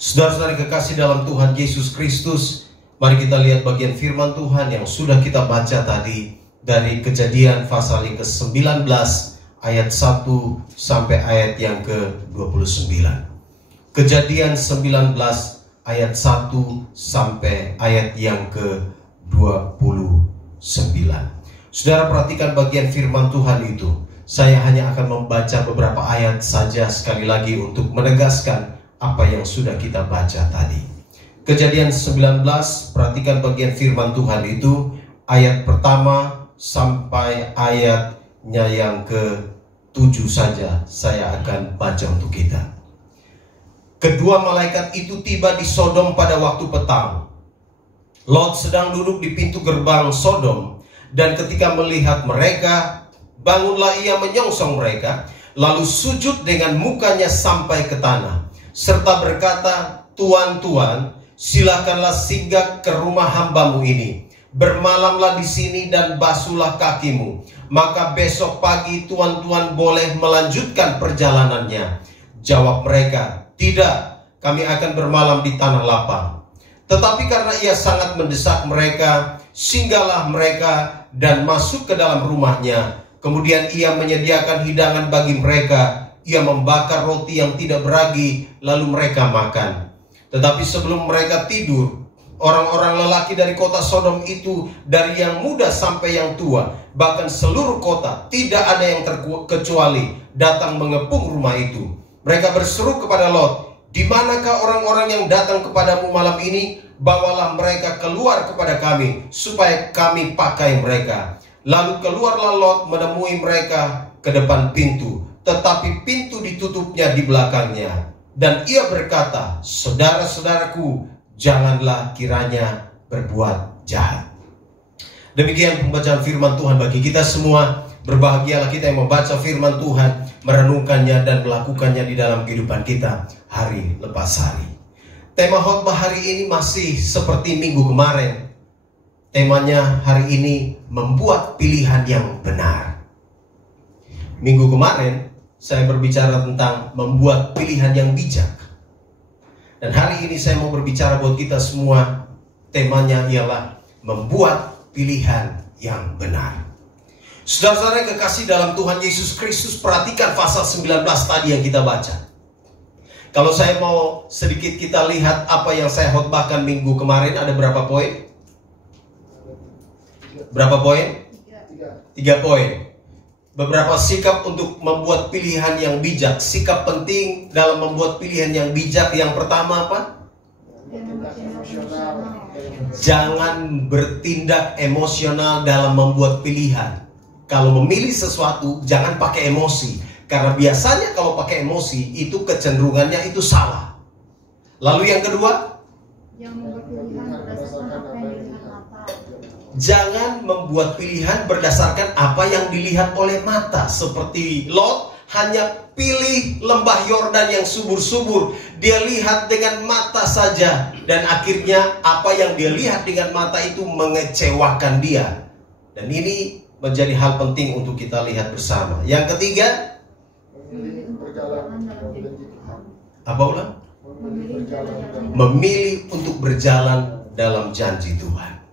Saudara-saudara kekasih dalam Tuhan Yesus Kristus, mari kita lihat bagian firman Tuhan yang sudah kita baca tadi dari Kejadian pasal yang ke-19 ayat 1 sampai ayat yang ke-29. Kejadian 19 ayat 1 sampai ayat yang ke-29. Saudara perhatikan bagian firman Tuhan itu. Saya hanya akan membaca beberapa ayat saja sekali lagi untuk menegaskan apa yang sudah kita baca tadi. Kejadian 19, perhatikan bagian firman Tuhan itu, ayat pertama sampai ayatnya yang ke-7 saja saya akan baca untuk kita. Kedua malaikat itu tiba di Sodom pada waktu petang. Lot sedang duduk di pintu gerbang Sodom, dan ketika melihat mereka, bangunlah ia menyongsong mereka, lalu sujud dengan mukanya sampai ke tanah, serta berkata, "Tuan, Tuan, silakanlah singgah ke rumah hambamu ini. Bermalamlah di sini dan basuhlah kakimu. Maka besok pagi tuan-tuan boleh melanjutkan perjalanannya." Jawab mereka, "Tidak, kami akan bermalam di tanah lapang." Tetapi karena ia sangat mendesak mereka, singgahlah mereka dan masuk ke dalam rumahnya. Kemudian ia menyediakan hidangan bagi mereka. Ia membakar roti yang tidak beragi, lalu mereka makan. Tetapi sebelum mereka tidur, orang-orang lelaki dari kota Sodom itu, dari yang muda sampai yang tua, bahkan seluruh kota, tidak ada yang terkecuali, datang mengepung rumah itu. Mereka berseru kepada Lot, "Di manakah orang-orang yang datang kepadamu malam ini? Bawalah mereka keluar kepada kami, supaya kami pakai mereka." Lalu keluarlah Lot menemui mereka ke depan pintu, tetapi pintu ditutupnya di belakangnya. Dan ia berkata, "Saudara-saudaraku, janganlah kiranya berbuat jahat." Demikian pembacaan firman Tuhan bagi kita semua. Berbahagialah kita yang membaca firman Tuhan, merenungkannya dan melakukannya di dalam kehidupan kita hari lepas hari. Tema khotbah hari ini masih seperti minggu kemarin. Temanya hari ini membuat pilihan yang benar. Minggu kemarin saya berbicara tentang membuat pilihan yang bijak. Dan hari ini saya mau berbicara buat kita semua. Temanya ialah membuat pilihan yang benar. Saudara-saudara yang kekasih dalam Tuhan Yesus Kristus, perhatikan pasal 19 tadi yang kita baca. Kalau saya mau sedikit kita lihat apa yang saya khotbahkan minggu kemarin, ada berapa poin? Berapa poin? 3 poin. Beberapa sikap untuk membuat pilihan yang bijak. Sikap penting dalam membuat pilihan yang bijak. Yang pertama apa? Jangan bertindak emosional dalam membuat pilihan. Kalau memilih sesuatu, jangan pakai emosi. Karena biasanya kalau pakai emosi, itu kecenderungannya itu salah. Lalu yang kedua, jangan membuat pilihan berdasarkan apa yang dilihat oleh mata. Seperti Lot hanya pilih lembah Yordan yang subur-subur. Dia lihat dengan mata saja. Dan akhirnya apa yang dia lihat dengan mata itu mengecewakan dia. Dan ini menjadi hal penting untuk kita lihat bersama. Yang ketiga, apa ulang? Memilih untuk berjalan dalam janji Tuhan.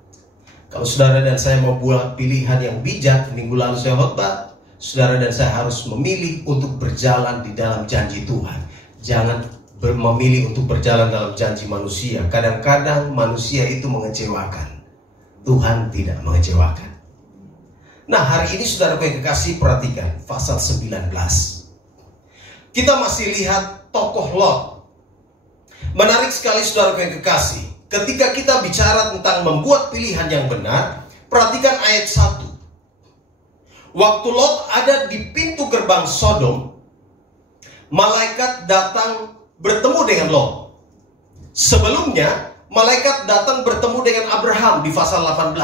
Kalau saudara dan saya mau buat pilihan yang bijak, minggu lalu saya khotbah, saudara dan saya harus memilih untuk berjalan di dalam janji Tuhan. Jangan memilih untuk berjalan dalam janji manusia. Kadang-kadang manusia itu mengecewakan. Tuhan tidak mengecewakan. Nah, hari ini saudara yang kekasih, perhatikan pasal 19. Kita masih lihat tokoh Lot. Menarik sekali saudara yang kekasih. Ketika kita bicara tentang membuat pilihan yang benar, perhatikan ayat 1. Waktu Lot ada di pintu gerbang Sodom, malaikat datang bertemu dengan Lot. Sebelumnya, malaikat datang bertemu dengan Abraham di pasal 18.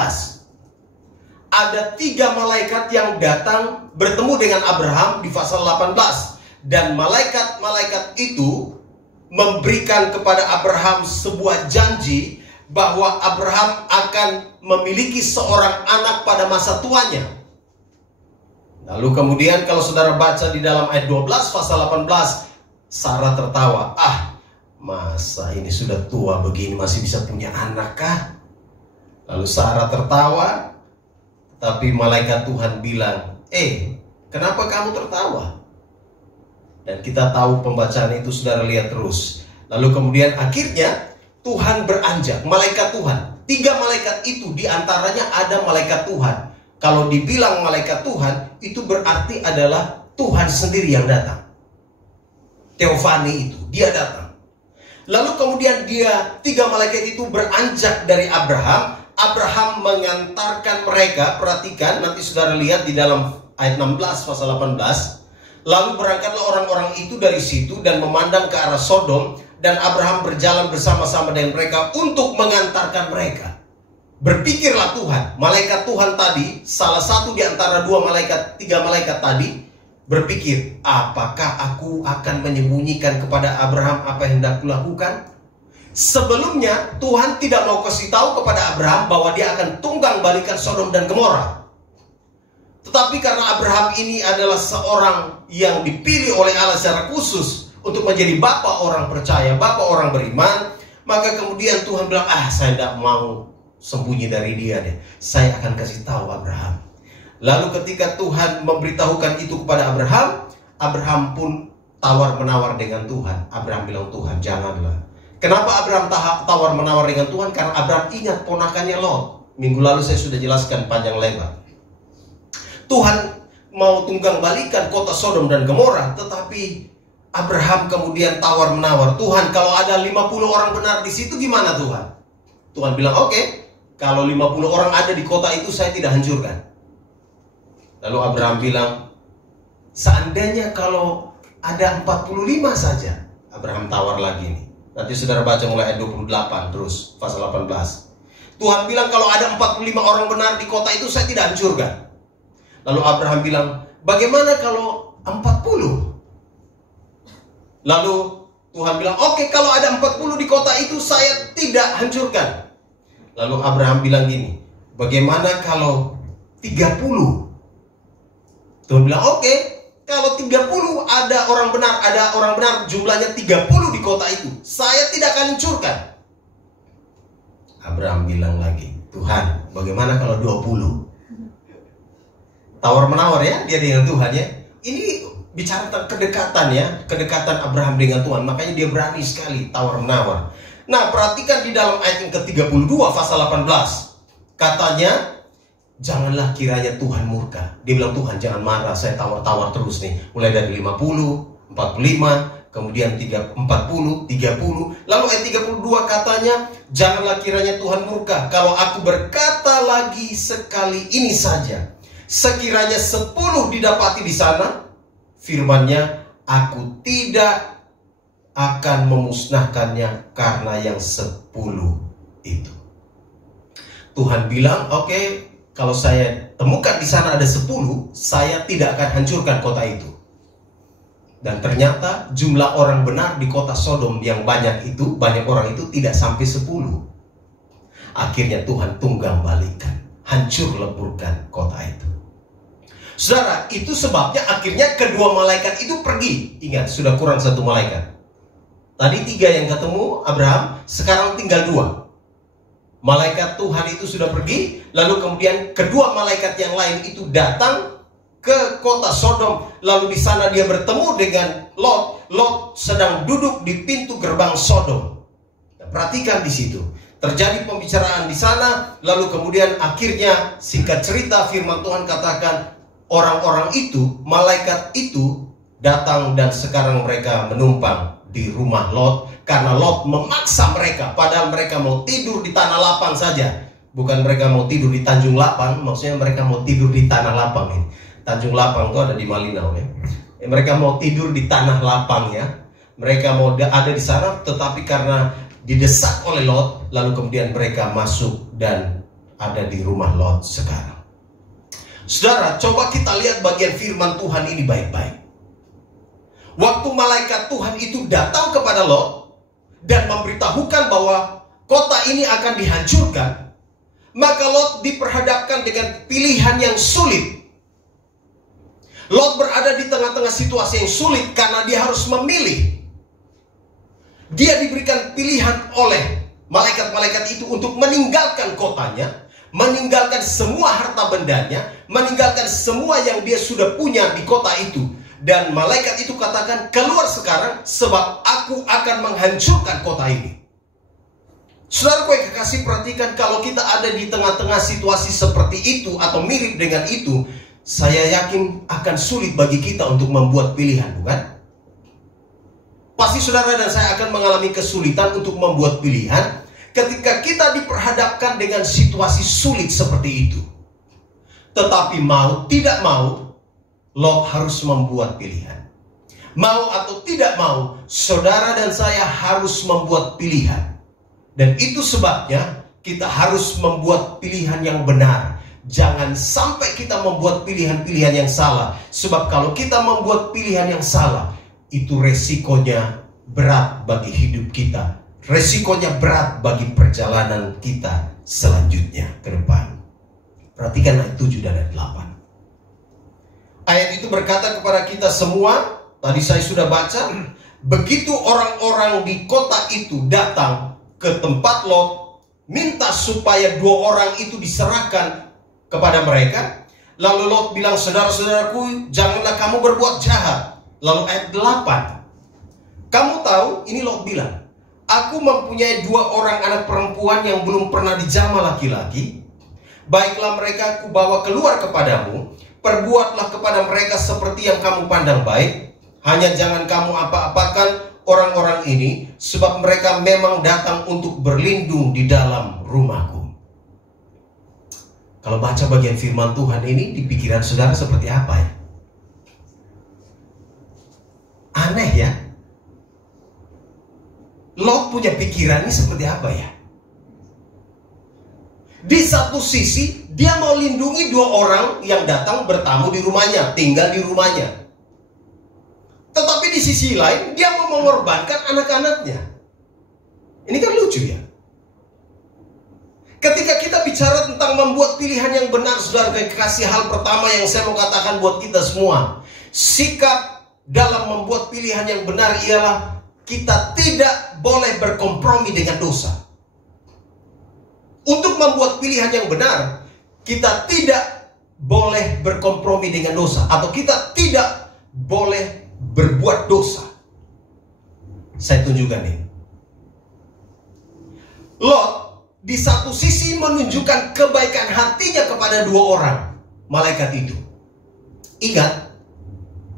Ada 3 malaikat yang datang bertemu dengan Abraham di pasal 18. Dan malaikat-malaikat itu memberikan kepada Abraham sebuah janji bahwa Abraham akan memiliki seorang anak pada masa tuanya. Lalu kemudian kalau saudara baca di dalam ayat 12 pasal 18, Sarah tertawa. Masa ini sudah tua begini masih bisa punya anak kah? Lalu Sarah tertawa. Tapi malaikat Tuhan bilang, kenapa kamu tertawa? Dan kita tahu pembacaan itu, saudara lihat terus. Lalu kemudian akhirnya Tuhan beranjak, malaikat Tuhan. 3 malaikat itu diantaranya ada malaikat Tuhan. Kalau dibilang malaikat Tuhan, itu berarti adalah Tuhan sendiri yang datang. Teofani itu, dia datang. Lalu kemudian 3 malaikat itu beranjak dari Abraham. Abraham mengantarkan mereka, perhatikan nanti saudara lihat di dalam ayat 16 pasal 18. Lalu berangkatlah orang-orang itu dari situ dan memandang ke arah Sodom, dan Abraham berjalan bersama-sama dengan mereka untuk mengantarkan mereka. Berpikirlah Tuhan, malaikat Tuhan tadi, salah satu di antara 3 malaikat tadi, berpikir, apakah aku akan menyembunyikan kepada Abraham apa yang hendak kulakukan? Sebelumnya Tuhan tidak mau kasih tahu kepada Abraham bahwa dia akan tunggang balikan Sodom dan Gomora. Tetapi karena Abraham ini adalah seorang yang dipilih oleh Allah secara khusus untuk menjadi bapak orang percaya, bapak orang beriman, maka kemudian Tuhan bilang, saya tidak mau sembunyi dari dia deh. Saya akan kasih tahu Abraham. Lalu ketika Tuhan memberitahukan itu kepada Abraham, Abraham pun tawar-menawar dengan Tuhan. Abraham bilang, Tuhan janganlah. Kenapa Abraham tawar-menawar dengan Tuhan? Karena Abraham ingat ponakannya Lot. Minggu lalu saya sudah jelaskan panjang lebar. Tuhan mau tunggang balikan kota Sodom dan Gomora, tetapi Abraham kemudian tawar-menawar. Tuhan, kalau ada 50 orang benar di situ gimana Tuhan? Tuhan bilang, oke, kalau 50 orang ada di kota itu saya tidak hancurkan. Lalu Abraham bilang, seandainya kalau ada 45 saja. Abraham tawar lagi nih. Nanti saudara baca mulai ayat 28 terus pasal 18. Tuhan bilang kalau ada 45 orang benar di kota itu saya tidak hancurkan. Lalu Abraham bilang, bagaimana kalau 40? Lalu Tuhan bilang, oke, kalau ada 40 di kota itu saya tidak hancurkan. Lalu Abraham bilang gini, bagaimana kalau 30? Tuhan bilang, oke, kalau 30 ada orang benar jumlahnya 30 di kota itu, saya tidak akan hancurkan. Abraham bilang lagi, Tuhan, bagaimana kalau 20? Tawar-menawar ya, dia dengan Tuhan ya. Ini bicara tentang kedekatan ya, kedekatan Abraham dengan Tuhan. Makanya dia berani sekali tawar-menawar. Nah, perhatikan di dalam ayat yang ke-32 pasal 18. Katanya, janganlah kiranya Tuhan murka. Dia bilang, Tuhan jangan marah, saya tawar-tawar terus nih. Mulai dari 50, 45, kemudian 40, 30. Lalu ayat 32 katanya, janganlah kiranya Tuhan murka kalau aku berkata lagi sekali ini saja. Sekiranya 10 didapati di sana, firman-Nya, aku tidak akan memusnahkannya karena yang 10 itu. Tuhan bilang, oke, kalau saya temukan di sana ada 10, saya tidak akan hancurkan kota itu. Dan ternyata jumlah orang benar di kota Sodom yang banyak orang itu tidak sampai 10. Akhirnya Tuhan tunggang balikan, hancur leburkan kota itu. Saudara, itu sebabnya akhirnya kedua malaikat itu pergi. Ingat, sudah kurang 1 malaikat. Tadi 3 yang ketemu Abraham, sekarang tinggal 2. Malaikat Tuhan itu sudah pergi. Lalu kemudian kedua malaikat yang lain itu datang ke kota Sodom. Lalu di sana dia bertemu dengan Lot. Lot sedang duduk di pintu gerbang Sodom. Nah, perhatikan di situ. Terjadi pembicaraan di sana. Lalu kemudian akhirnya singkat cerita firman Tuhan katakan, orang-orang itu, malaikat itu datang dan sekarang mereka menumpang di rumah Lot. Karena Lot memaksa mereka, padahal mereka mau tidur di tanah lapang saja. Bukan mereka mau tidur di Tanjung Lapang, maksudnya mereka mau tidur di tanah lapang. Tanjung Lapang itu ada di Malinau ya. Mereka mau tidur di tanah lapang ya. Mereka mau ada di sana, tetapi karena didesak oleh Lot, lalu kemudian mereka masuk dan ada di rumah Lot sekarang. Saudara, coba kita lihat bagian firman Tuhan ini baik-baik. Waktu malaikat Tuhan itu datang kepada Lot dan memberitahukan bahwa kota ini akan dihancurkan, maka Lot diperhadapkan dengan pilihan yang sulit. Lot berada di tengah-tengah situasi yang sulit karena dia harus memilih. Dia diberikan pilihan oleh malaikat-malaikat itu untuk meninggalkan kotanya, meninggalkan semua harta bendanya, meninggalkan semua yang dia sudah punya di kota itu. Dan malaikat itu katakan, keluar sekarang sebab aku akan menghancurkan kota ini. Saudaraku yang kekasih, perhatikan, kalau kita ada di tengah-tengah situasi seperti itu atau mirip dengan itu, saya yakin akan sulit bagi kita untuk membuat pilihan, bukan? Pasti saudara dan saya akan mengalami kesulitan untuk membuat pilihan ketika kita diperhadapkan dengan situasi sulit seperti itu. Tetapi mau tidak mau, Lot harus membuat pilihan. Mau atau tidak mau, saudara dan saya harus membuat pilihan. Dan itu sebabnya kita harus membuat pilihan yang benar. Jangan sampai kita membuat pilihan-pilihan yang salah. Sebab kalau kita membuat pilihan yang salah, itu resikonya berat bagi hidup kita. Resikonya berat bagi perjalanan kita selanjutnya ke depan. Perhatikan ayat 7 dan ayat 8. Ayat itu berkata kepada kita semua, tadi saya sudah baca, begitu orang-orang di kota itu datang ke tempat Lot, minta supaya 2 orang itu diserahkan kepada mereka. Lalu Lot bilang, saudara-saudaraku, janganlah kamu berbuat jahat. Lalu ayat 8, kamu tahu, ini Lot bilang, aku mempunyai 2 orang anak perempuan yang belum pernah dijamah laki-laki. Baiklah mereka aku bawa keluar kepadamu, perbuatlah kepada mereka seperti yang kamu pandang baik. Hanya jangan kamu apa-apakan orang-orang ini, sebab mereka memang datang untuk berlindung di dalam rumahku. Kalau baca bagian firman Tuhan ini, di pikiran saudara seperti apa ya? Aneh ya. Lot punya pikiran ini seperti apa ya? Di satu sisi, dia mau lindungi 2 orang yang datang bertamu di rumahnya, tinggal di rumahnya. Tetapi di sisi lain, dia mau mengorbankan anak-anaknya. Ini kan lucu ya. Ketika kita bicara tentang membuat pilihan yang benar, saudara kekasih, hal pertama yang saya mau katakan buat kita semua, sikap dalam membuat pilihan yang benar ialah kita tidak boleh berkompromi dengan dosa. Untuk membuat pilihan yang benar, kita tidak boleh berkompromi dengan dosa, atau kita tidak boleh berbuat dosa. Saya tunjukkan nih. Lot di satu sisi menunjukkan kebaikan hatinya kepada 2 orang malaikat itu. Ingat,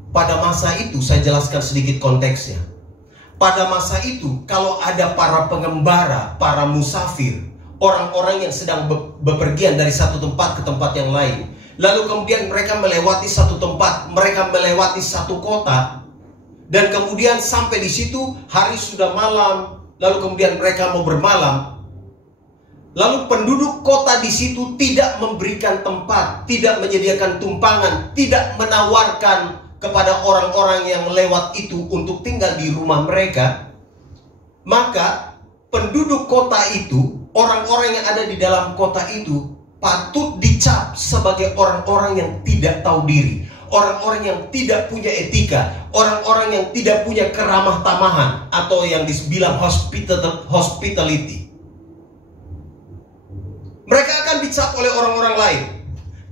pada masa itu, saya jelaskan sedikit konteksnya. Pada masa itu, kalau ada para pengembara, para musafir, orang-orang yang sedang bepergian dari satu tempat ke tempat yang lain, lalu kemudian mereka melewati satu tempat, mereka melewati satu kota, dan kemudian sampai di situ hari sudah malam, lalu kemudian mereka mau bermalam. Lalu penduduk kota di situ tidak memberikan tempat, tidak menyediakan tumpangan, tidak menawarkan kepada orang-orang yang lewat itu untuk tinggal di rumah mereka. Maka penduduk kota itu, orang-orang yang ada di dalam kota itu, patut dicap sebagai orang-orang yang tidak tahu diri, orang-orang yang tidak punya etika, orang-orang yang tidak punya keramah tamahan, atau yang dibilang hospitality. Mereka akan dicap oleh orang-orang lain.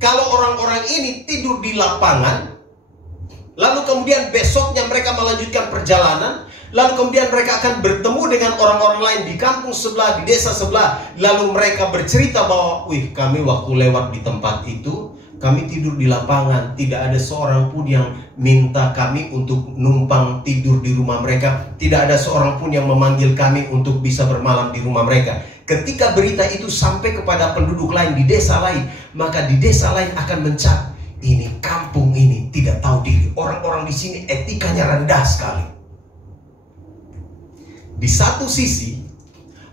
Kalau orang-orang ini tidur di lapangan, lalu kemudian besoknya mereka melanjutkan perjalanan, lalu kemudian mereka akan bertemu dengan orang-orang lain di kampung sebelah, di desa sebelah, lalu mereka bercerita bahwa, wih, kami waktu lewat di tempat itu, kami tidur di lapangan, tidak ada seorang pun yang minta kami untuk numpang tidur di rumah mereka, tidak ada seorang pun yang memanggil kami untuk bisa bermalam di rumah mereka. Ketika berita itu sampai kepada penduduk lain di desa lain, maka di desa lain akan mencap, ini kampung ini tidak tahu diri, orang-orang di sini etikanya rendah sekali. Di satu sisi,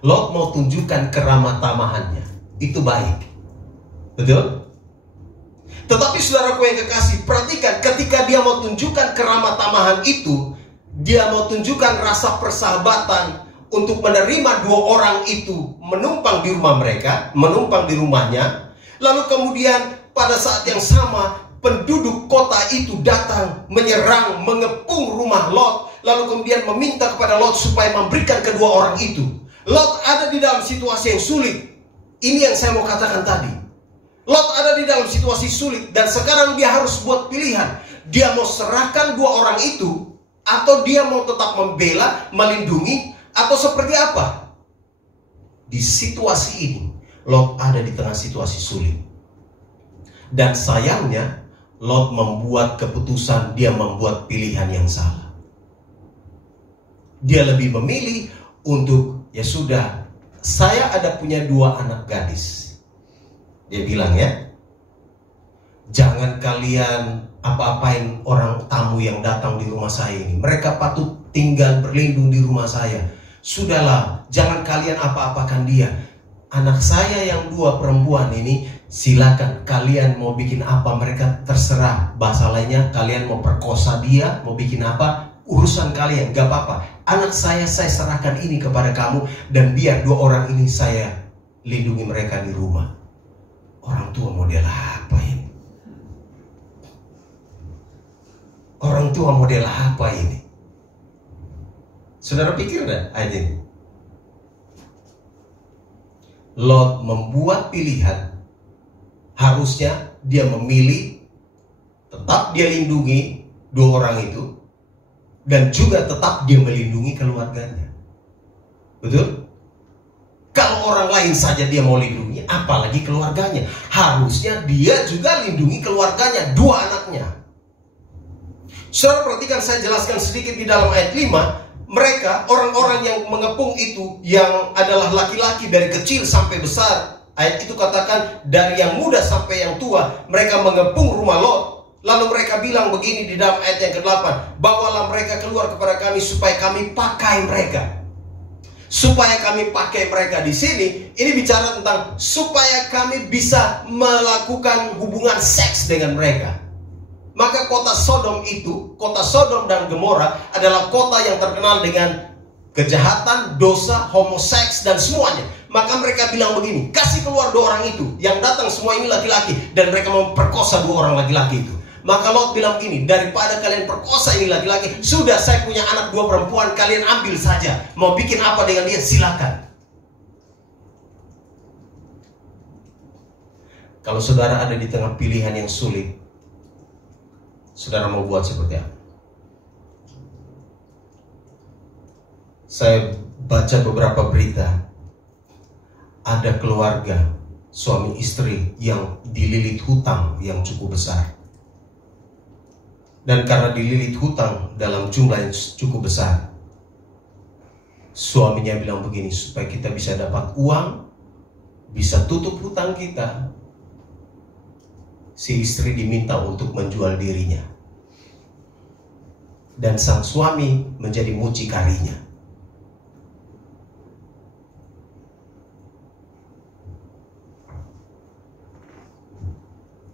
Lot mau tunjukkan keramah tamahannya, itu baik, betul? Tetapi saudaraku yang kekasih, perhatikan, ketika dia mau tunjukkan keramah tamahan itu, dia mau tunjukkan rasa persahabatan untuk menerima 2 orang itu menumpang di rumah mereka, menumpang di rumahnya. Lalu kemudian pada saat yang sama penduduk kota itu datang menyerang, mengepung rumah Lot, lalu kemudian meminta kepada Lot supaya memberikan kedua orang itu. Lot ada di dalam situasi yang sulit. Ini yang saya mau katakan tadi. Lot ada di dalam situasi sulit dan sekarang dia harus buat pilihan. Dia mau serahkan dua orang itu atau dia mau tetap membela, melindungi, atau seperti apa? Di situasi ini Lot ada di tengah situasi sulit. Dan sayangnya Lot membuat keputusan, dia membuat pilihan yang salah. Dia lebih memilih untuk, ya sudah, saya ada punya dua anak gadis. Dia bilang ya, jangan kalian apa-apain orang tamu yang datang di rumah saya ini. Mereka patut tinggal berlindung di rumah saya. Sudahlah, jangan kalian apa-apakan dia. Anak saya yang dua perempuan ini, silakan kalian mau bikin apa, mereka terserah. Bahasa lainnya, kalian mau perkosa dia, mau bikin apa, urusan kalian, gak apa-apa. Anak saya serahkan ini kepada kamu, dan biar dua orang ini saya lindungi mereka di rumah. Orang tua model apa ini? Orang tua model apa ini? Saudara pikir gak ayat ini? Lot membuat pilihan. Harusnya dia memilih tetap dia lindungi dua orang itu, dan juga tetap dia melindungi keluarganya. Betul? Kalau orang lain saja dia mau lindungi, apalagi keluarganya. Harusnya dia juga lindungi keluarganya, dua anaknya. Saudara perhatikan, saya jelaskan sedikit di dalam ayat 5. Mereka, orang-orang yang mengepung itu, yang adalah laki-laki dari kecil sampai besar. Ayat itu katakan dari yang muda sampai yang tua, mereka mengepung rumah Lot. Lalu mereka bilang begini di dalam ayat yang ke-8, bawalah mereka keluar kepada kami supaya kami pakai mereka. Supaya kami pakai mereka di sini, ini bicara tentang supaya kami bisa melakukan hubungan seks dengan mereka. Maka kota Sodom itu, kota Sodom dan Gomora adalah kota yang terkenal dengan kejahatan, dosa, homoseks, dan semuanya. Maka mereka bilang begini, kasih keluar dua orang itu. Yang datang semua ini laki-laki, dan mereka memperkosa dua orang laki-laki itu. Maka Lot bilang begini, daripada kalian perkosa ini laki-laki, sudah saya punya anak dua perempuan, kalian ambil saja. Mau bikin apa dengan dia, silakan. Kalau saudara ada di tengah pilihan yang sulit, saudara mau buat seperti apa? Saya baca beberapa berita, ada keluarga suami istri yang dililit hutang yang cukup besar. Dan karena dililit hutang dalam jumlah yang cukup besar, suaminya bilang begini, supaya kita bisa dapat uang, bisa tutup hutang kita, si istri diminta untuk menjual dirinya. Dan sang suami menjadi mucikarinya.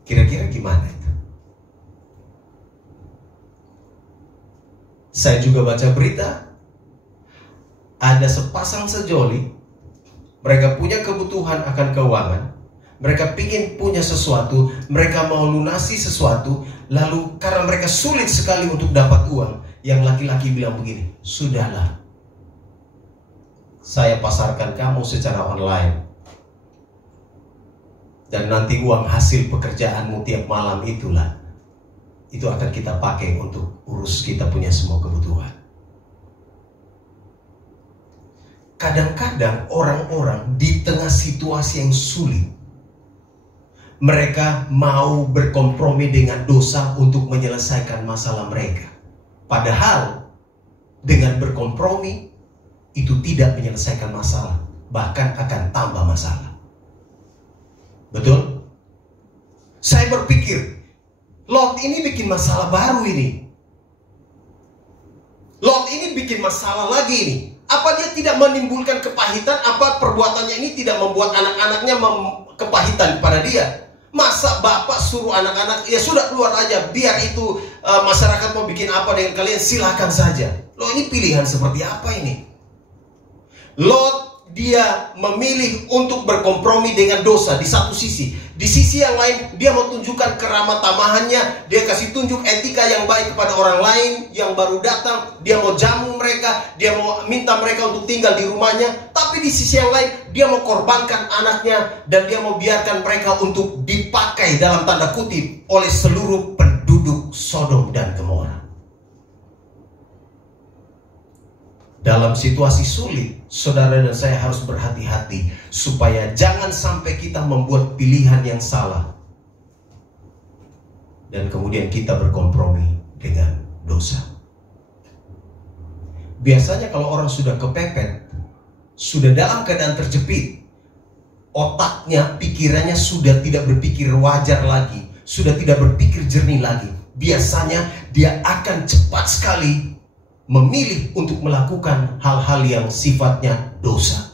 Kira-kira gimana itu? Saya juga baca berita, ada sepasang sejoli, mereka punya kebutuhan akan keuangan, mereka ingin punya sesuatu, mereka mau lunasi sesuatu, lalu karena mereka sulit sekali untuk dapat uang, yang laki-laki bilang begini, sudahlah, saya pasarkan kamu secara online, dan nanti uang hasil pekerjaanmu tiap malam itulah, itu akan kita pakai untuk urus kita punya semua kebutuhan. Kadang-kadang orang-orang di tengah situasi yang sulit, mereka mau berkompromi dengan dosa untuk menyelesaikan masalah mereka. Padahal dengan berkompromi itu tidak menyelesaikan masalah, bahkan akan tambah masalah. Betul? Saya berpikir, Lot ini bikin masalah baru ini. Lot ini bikin masalah lagi ini. Apa dia tidak menimbulkan kepahitan? Apa perbuatannya ini tidak membuat anak-anaknya kepahitan pada dia? Masa bapak suruh anak-anak, ya sudah keluar aja, biar itu masyarakat mau bikin apa dengan kalian, silakan saja. Loh, ini pilihan seperti apa ini? Lot dia memilih untuk berkompromi dengan dosa di satu sisi. Di sisi yang lain, dia mau tunjukkan keramah tamahannya. Dia kasih tunjuk etika yang baik kepada orang lain yang baru datang. Dia mau jamu mereka, dia mau minta mereka untuk tinggal di rumahnya. Tapi di sisi yang lain, dia mau korbankan anaknya, dan dia mau biarkan mereka untuk dipakai dalam tanda kutip oleh seluruh penduduk Sodom dan Gomora. Dalam situasi sulit, saudara dan saya harus berhati-hati supaya jangan sampai kita membuat pilihan yang salah dan kemudian kita berkompromi dengan dosa. Biasanya kalau orang sudah kepepet, sudah dalam keadaan terjepit, otaknya, pikirannya sudah tidak berpikir wajar lagi, sudah tidak berpikir jernih lagi. Biasanya dia akan cepat sekali memilih untuk melakukan hal-hal yang sifatnya dosa.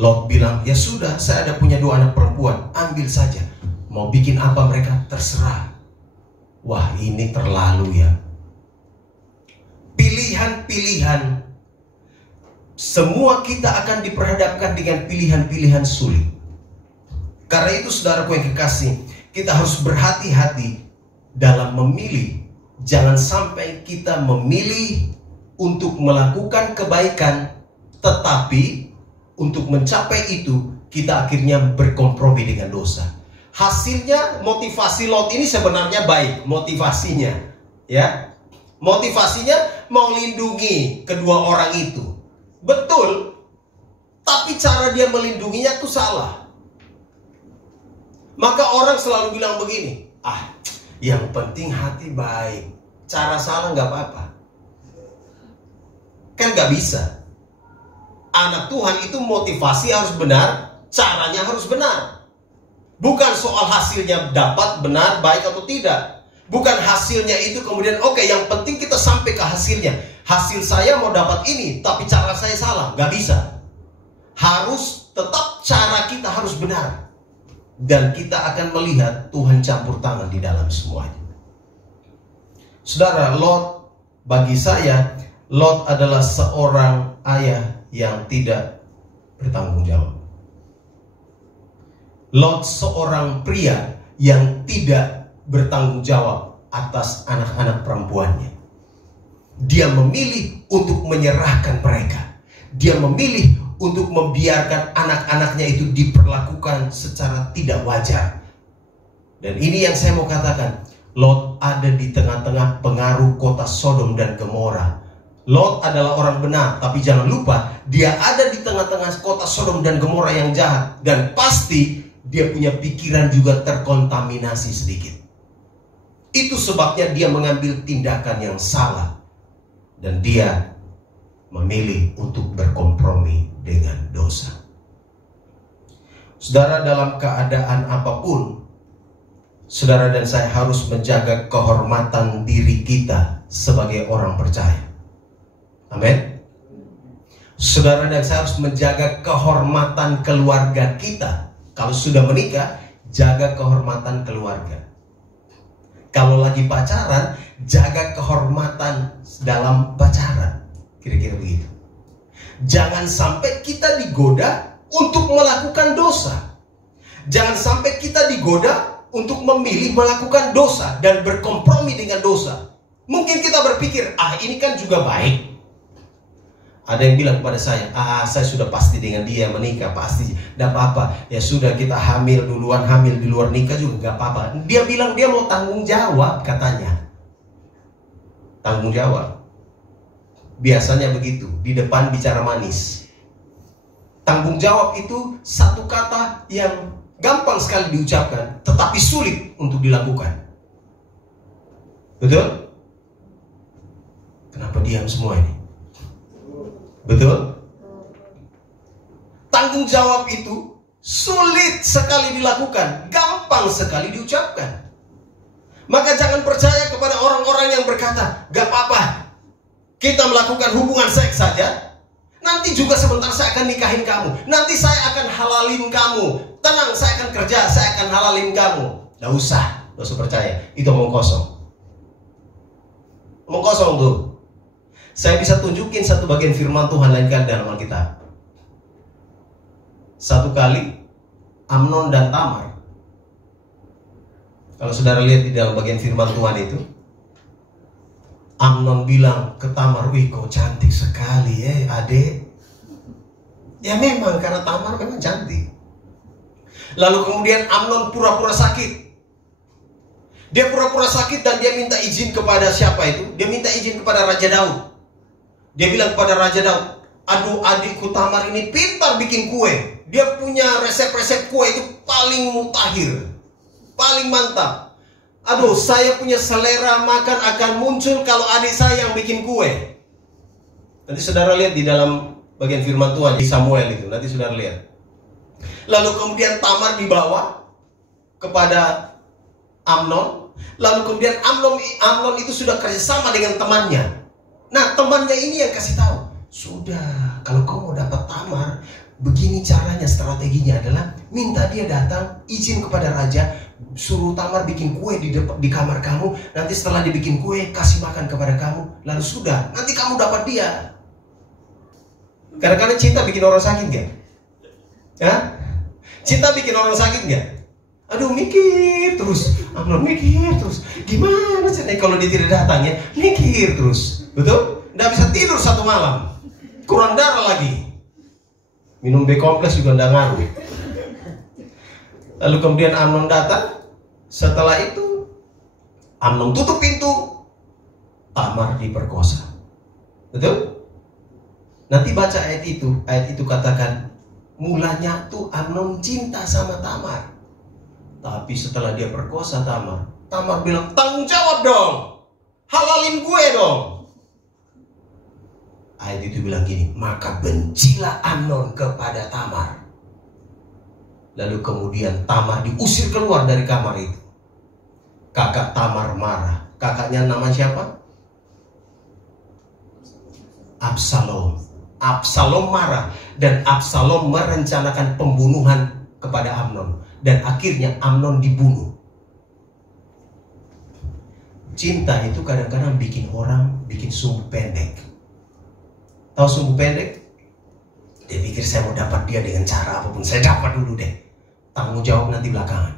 Lot bilang, ya sudah, saya ada punya 2 anak perempuan, ambil saja. Mau bikin apa mereka, terserah. Wah, ini terlalu ya. Pilihan-pilihan, semua kita akan diperhadapkan dengan pilihan-pilihan sulit. Karena itu saudaraku yang kekasih, kita harus berhati-hati dalam memilih. Jangan sampai kita memilih untuk melakukan kebaikan, tetapi untuk mencapai itu kita akhirnya berkompromi dengan dosa. Hasilnya motivasi Lot ini sebenarnya baik, motivasinya, ya. Motivasinya mau lindungi kedua orang itu. Betul. Tapi cara dia melindunginya itu salah. Maka orang selalu bilang begini, yang penting hati baik, cara salah nggak apa-apa. Kan nggak bisa. Anak Tuhan itu motivasi harus benar, caranya harus benar. Bukan soal hasilnya dapat benar, baik atau tidak. Bukan hasilnya itu kemudian oke, yang penting kita sampai ke hasilnya. Hasil saya mau dapat ini, tapi cara saya salah, nggak bisa. Harus tetap cara kita harus benar. Dan kita akan melihat Tuhan campur tangan di dalam semuanya. Saudara, Lot, bagi saya, Lot adalah seorang ayah yang tidak bertanggung jawab. Lot seorang pria yang tidak bertanggung jawab atas anak-anak perempuannya. Dia memilih untuk menyerahkan mereka. Dia memilih untuk membiarkan anak-anaknya itu diperlakukan secara tidak wajar. Dan ini yang saya mau katakan, Lot ada di tengah-tengah pengaruh kota Sodom dan Gomora. Lot adalah orang benar, tapi jangan lupa dia ada di tengah-tengah kota Sodom dan Gomora yang jahat. Dan pasti dia punya pikiran juga terkontaminasi sedikit. Itu sebabnya dia mengambil tindakan yang salah. Dan dia memilih untuk berkompromi dengan dosa. Saudara, dalam keadaan apapun, saudara dan saya harus menjaga kehormatan diri kita sebagai orang percaya. Amin. Saudara dan saya harus menjaga kehormatan keluarga kita. Kalau sudah menikah, jaga kehormatan keluarga. Kalau lagi pacaran, jaga kehormatan dalam pacaran. Kira-kira begitu. Jangan sampai kita digoda untuk melakukan dosa. Jangan sampai kita digoda untuk memilih melakukan dosa dan berkompromi dengan dosa. Mungkin kita berpikir, ini kan juga baik. Ada yang bilang kepada saya, saya sudah pasti dengan dia menikah, pasti. Tidak apa-apa, ya sudah kita hamil duluan, hamil di luar nikah juga gak apa-apa. Dia bilang dia mau tanggung jawab katanya. Tanggung jawab. Biasanya begitu, di depan bicara manis. Tanggung jawab itu satu kata yang gampang sekali diucapkan, tetapi sulit untuk dilakukan. Betul? Kenapa diam semua ini? Betul? Tanggung jawab itu sulit sekali dilakukan, gampang sekali diucapkan. Maka jangan percaya kepada orang-orang yang berkata, gak apa-apa, kita melakukan hubungan seks saja, nanti juga sebentar saya akan nikahin kamu, nanti saya akan halalin kamu, tenang, saya akan kerja, saya akan halalin kamu. Gak usah percaya, itu omong kosong. Omong kosong tuh. Saya bisa tunjukin satu bagian firman Tuhan lain kali dalam Alkitab. Satu kali Amnon dan Tamar. Kalau saudara lihat di dalam bagian firman Tuhan itu, Amnon bilang ke Tamar, "Wih, kau cantik sekali adek." Ya memang, karena Tamar memang cantik. Lalu kemudian Amnon pura-pura sakit. Dia pura-pura sakit dan dia minta izin kepada siapa itu? Dia minta izin kepada Raja Daud. Dia bilang kepada Raja Daud, "Aduh, adikku Tamar ini pintar bikin kue. Dia punya resep-resep kue itu paling mutakhir, paling mantap. Aduh, saya punya selera makan akan muncul kalau adik saya yang bikin kue." Nanti saudara lihat di dalam bagian firman Tuhan di Samuel itu, nanti saudara lihat. Lalu kemudian Tamar dibawa kepada Amnon. Lalu kemudian Amnon itu sudah kerjasama dengan temannya. Nah, temannya ini yang kasih tahu, "Sudah, kalau kau mau dapat Tamar, begini caranya, strateginya adalah minta dia datang, izin kepada raja, suruh Tamar bikin kue di kamar kamu. Nanti setelah dibikin kue, kasih makan kepada kamu. Lalu sudah, nanti kamu dapat dia." Kadang-kadang cinta bikin orang sakit gak? Ya? Cinta bikin orang sakit gak? Aduh, mikir terus. Amnon mikir terus. Gimana sih kalau dia tidak datang ya? Mikir terus. Betul? Nggak bisa tidur satu malam. Kurang darah lagi. Minum B kompleks juga nggak ngaruh. Lalu kemudian Amnon datang. Setelah itu Amnon tutup pintu. Tamar diperkosa. Betul? Nanti baca ayat itu. Ayat itu katakan, mulanya tuh Amnon cinta sama Tamar. Tapi setelah dia perkosa Tamar, Tamar bilang, "Tanggung jawab dong, halalin gue dong." Ayat itu bilang gini, "Maka bencilah Amnon kepada Tamar." Lalu kemudian Tamar diusir keluar dari kamar itu. Kakak Tamar marah. Kakaknya nama siapa? Absalom. Absalom marah dan Absalom merencanakan pembunuhan kepada Amnon. Dan akhirnya Amnon dibunuh. Cinta itu kadang-kadang bikin orang bikin sumbu pendek. Tahu sumbu pendek? Dia pikir saya mau dapat dia dengan cara apapun. Saya dapat dulu deh. Tanggung jawab nanti belakangan.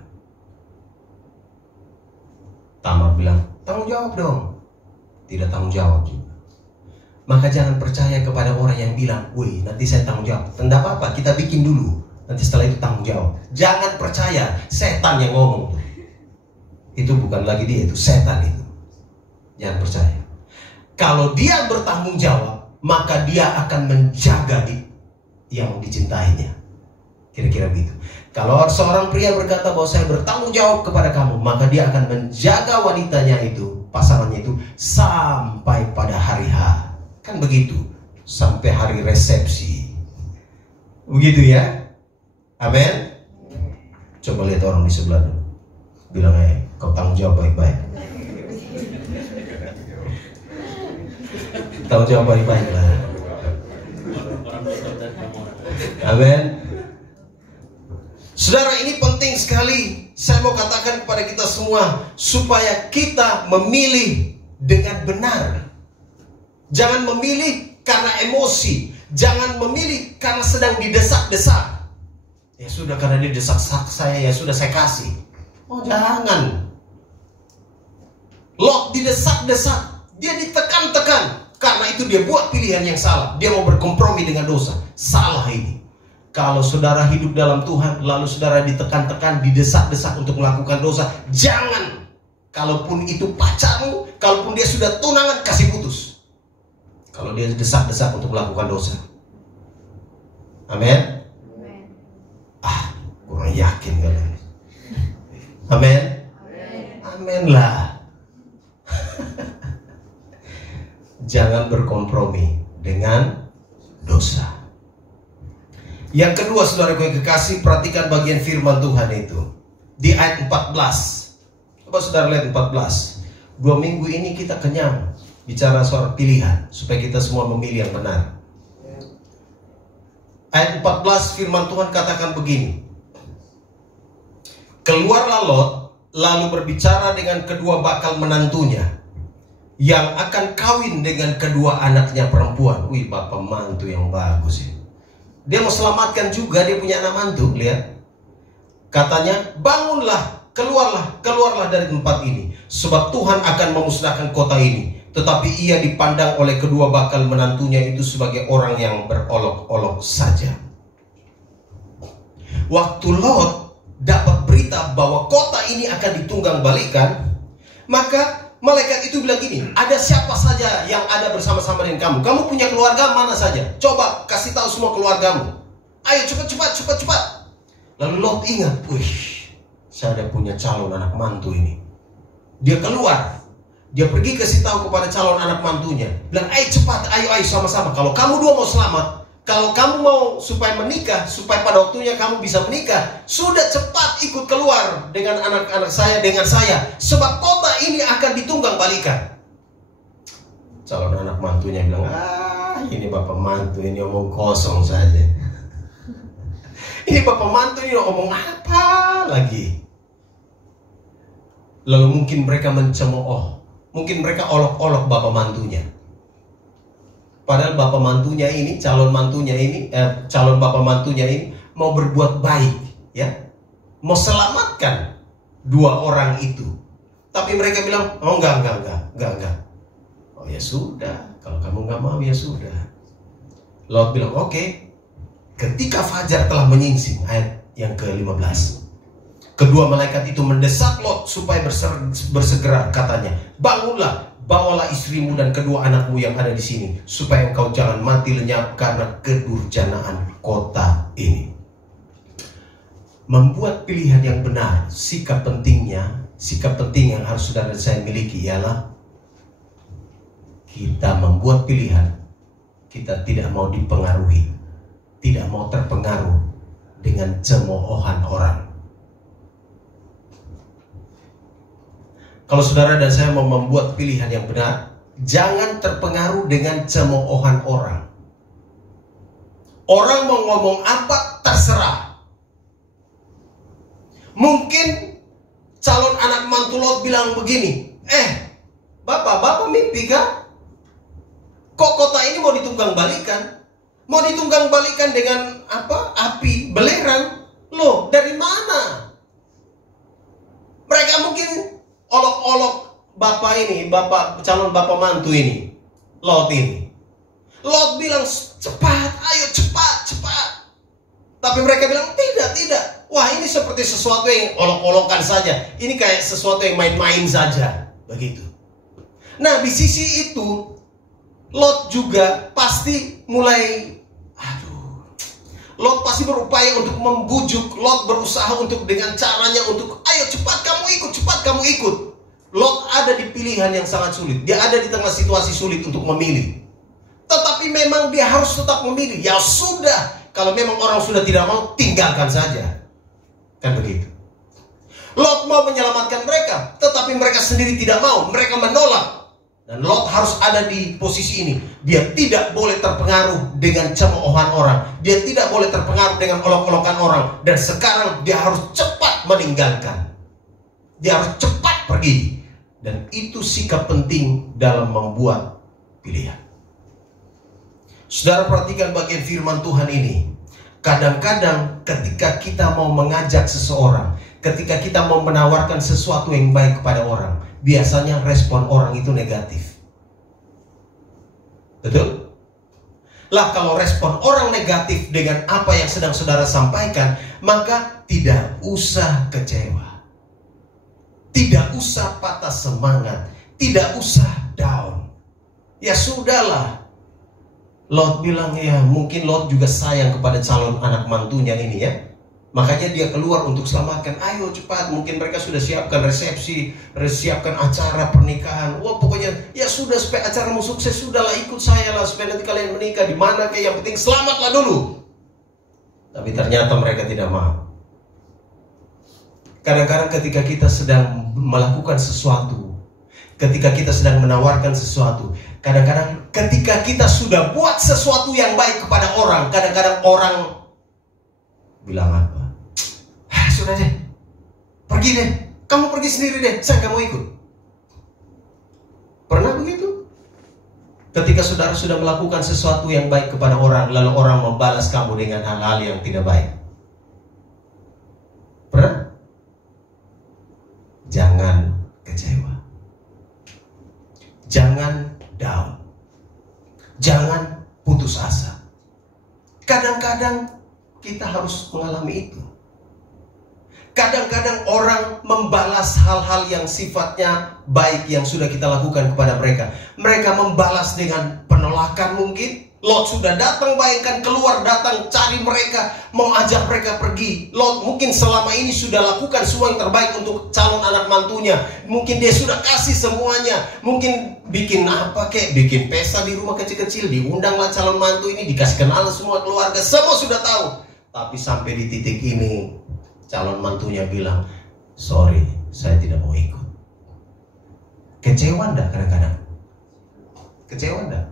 Tamar bilang, "Tanggung jawab dong." Tidak tanggung jawab juga. Maka jangan percaya kepada orang yang bilang, "Wih, nanti saya tanggung jawab." Tidak apa-apa, kita bikin dulu. Nanti setelah itu tanggung jawab. Jangan percaya, setan yang ngomong. Itu bukan lagi dia, itu setan itu. Jangan percaya. Kalau dia bertanggung jawab, maka dia akan menjaga yang dicintainya. Kira-kira begitu. Kalau seorang pria berkata bahwa saya bertanggung jawab kepada kamu, maka dia akan menjaga wanitanya itu, pasangannya itu, sampai pada hari H. Kan begitu. Sampai hari resepsi. Begitu ya. Amin. Coba lihat orang di sebelah dulu. Bilang aja, "Kau tanggung jawab baik-baik." Tanggung jawab baik-baik lah. Amin. Saudara, ini penting sekali. Saya mau katakan kepada kita semua, supaya kita memilih dengan benar. Jangan memilih karena emosi. Jangan memilih karena sedang didesak-desak. Ya sudah, karena dia desak saya, ya sudah saya kasih. Oh jangan. Lot didesak-desak, dia ditekan-tekan. Karena itu dia buat pilihan yang salah. Dia mau berkompromi dengan dosa. Salah ini. Kalau saudara hidup dalam Tuhan, lalu saudara ditekan-tekan, didesak-desak untuk melakukan dosa, jangan. Kalaupun itu pacarmu, kalaupun dia sudah tunangan, kasih putus. Kalau dia desak-desak untuk melakukan dosa. Amin. Kurang yakin kalian. Amin. Amin lah. Jangan berkompromi dengan dosa. Yang kedua, saudaraku yang kekasih, perhatikan bagian firman Tuhan itu di ayat 14. Coba saudara lihat 14. 2 minggu ini kita kenyang bicara soal pilihan, supaya kita semua memilih yang benar. Ayat 14 firman Tuhan katakan begini. Keluarlah Lot, lalu berbicara dengan kedua bakal menantunya, yang akan kawin dengan kedua anaknya perempuan. Wih, bapak mantu yang bagus ya. Dia mau selamatkan juga, dia punya anak mantu. Lihat, katanya, bangunlah, keluarlah dari tempat ini, sebab Tuhan akan memusnahkan kota ini. Tetapi ia dipandang oleh kedua bakal menantunya itu sebagai orang yang berolok-olok saja. Waktu Lot dapat berita bahwa kota ini akan ditunggang balikan, maka malaikat itu bilang gini, ada siapa saja yang ada bersama-sama dengan kamu? Kamu punya keluarga mana saja? Coba kasih tahu semua keluargamu. Ayo cepat. Lalu Lot ingat, wih, saya ada punya calon anak mantu ini. Dia keluar, dia pergi kasih tahu kepada calon anak mantunya, bilang, ayo cepat, ayo sama-sama. Kalau kamu dua mau selamat, kalau kamu mau supaya menikah, supaya pada waktunya kamu bisa menikah, sudah cepat ikut keluar dengan anak-anak saya, dengan saya, sebab kota ini akan ditunggang balikan. Calon anak mantunya bilang, ini bapak mantu ini omong kosong saja. Ini bapak mantu ini omong apa lagi? Lalu mungkin mereka mencemooh, mungkin mereka olok-olok bapak mantunya. Padahal bapak mantunya ini, calon bapak mantunya ini mau berbuat baik, ya, mau selamatkan dua orang itu. Tapi mereka bilang, oh enggak. Oh ya sudah, kalau kamu nggak mau ya sudah. Lot bilang, oke. Ketika fajar telah menyingsing, ayat yang ke-15, kedua malaikat itu mendesak Lot supaya bersegera, katanya, bangunlah, bawalah istrimu dan kedua anakmu yang ada di sini, supaya engkau jangan mati lenyap karena kedurjanaan kota ini. Membuat pilihan yang benar, sikap penting yang harus saudara saya miliki ialah kita membuat pilihan, kita tidak mau dipengaruhi, tidak mau terpengaruh dengan cemoohan orang. Kalau saudara dan saya mau membuat pilihan yang benar, jangan terpengaruh dengan cemoohan orang. Orang mau ngomong apa, terserah. Mungkin calon anak mantu Lot bilang begini, bapak mimpi kah? Kok kota ini mau ditunggang balikan? Mau ditunggang balikan dengan apa? Api belerang. Loh, dari mana? Mereka mungkin olok-olok bapak ini, calon bapak mantu ini, Lot ini. Lot bilang, cepat, ayo cepat. Tapi mereka bilang, tidak. Wah, ini seperti sesuatu yang olok-olokan saja. Ini kayak sesuatu yang main-main saja. Begitu. Nah, di sisi itu, Lot juga pasti mulai, Lot pasti berupaya untuk membujuk. Lot berusaha untuk dengan caranya untuk, ayo cepat kamu ikut. Lot ada di pilihan yang sangat sulit. Dia ada di tengah situasi sulit untuk memilih. Tetapi memang dia harus tetap memilih. Ya sudah, kalau memang orang sudah tidak mau, tinggalkan saja. Kan begitu. Lot mau menyelamatkan mereka, tetapi mereka sendiri tidak mau. Mereka menolak. Dan Lot harus ada di posisi ini. Dia tidak boleh terpengaruh dengan cemoohan orang. Dia tidak boleh terpengaruh dengan olok-olokan orang. Dan sekarang dia harus cepat meninggalkan. Dia harus cepat pergi. Dan itu sikap penting dalam membuat pilihan. Saudara perhatikan bagian firman Tuhan ini. Kadang-kadang ketika kita mau mengajak seseorang, ketika kita mau menawarkan sesuatu yang baik kepada orang, biasanya respon orang itu negatif. Betul? Lah, kalau respon orang negatif dengan apa yang sedang saudara sampaikan, maka tidak usah kecewa. Tidak usah patah semangat. Tidak usah down. Ya sudahlah. Lot bilang, ya mungkin Lot juga sayang kepada calon anak mantunya ini ya. Makanya dia keluar untuk selamatkan. Ayo cepat, mungkin mereka sudah siapkan resepsi, siapkan acara pernikahan. Wah pokoknya ya sudah, supaya acaramu sukses, sudahlah ikut saya lah, supaya nanti kalian menikah di mana kayak, yang penting selamatlah dulu. Tapi ternyata mereka tidak mau. Kadang-kadang ketika kita sedang melakukan sesuatu, ketika kita sedang menawarkan sesuatu, kadang-kadang ketika kita sudah buat sesuatu yang baik kepada orang, kadang-kadang orang bilang apa? Sudah deh, pergi deh, kamu pergi sendiri deh, saya nggak mau ikut. Pernah begitu? Ketika saudara sudah melakukan sesuatu yang baik kepada orang, lalu orang membalas kamu dengan hal-hal yang tidak baik. Pernah? Jangan kecewa. Jangan down. Jangan putus asa. Kadang-kadang kita harus mengalami itu. Kadang-kadang orang membalas hal-hal yang sifatnya baik yang sudah kita lakukan kepada mereka. Mereka membalas dengan penolakan mungkin. Lot sudah datang, bayangkan keluar datang cari mereka, mau ajak mereka pergi. Lot mungkin selama ini sudah lakukan semua yang terbaik untuk calon anak mantunya. Mungkin dia sudah kasih semuanya. Mungkin bikin apa kek, bikin pesta di rumah kecil-kecil, diundanglah calon mantu ini, dikasih kenal semua keluarga, semua sudah tahu. Tapi sampai di titik ini, calon mantunya bilang, sorry, saya tidak mau ikut. Kecewa enggak kadang-kadang? Kecewa enggak?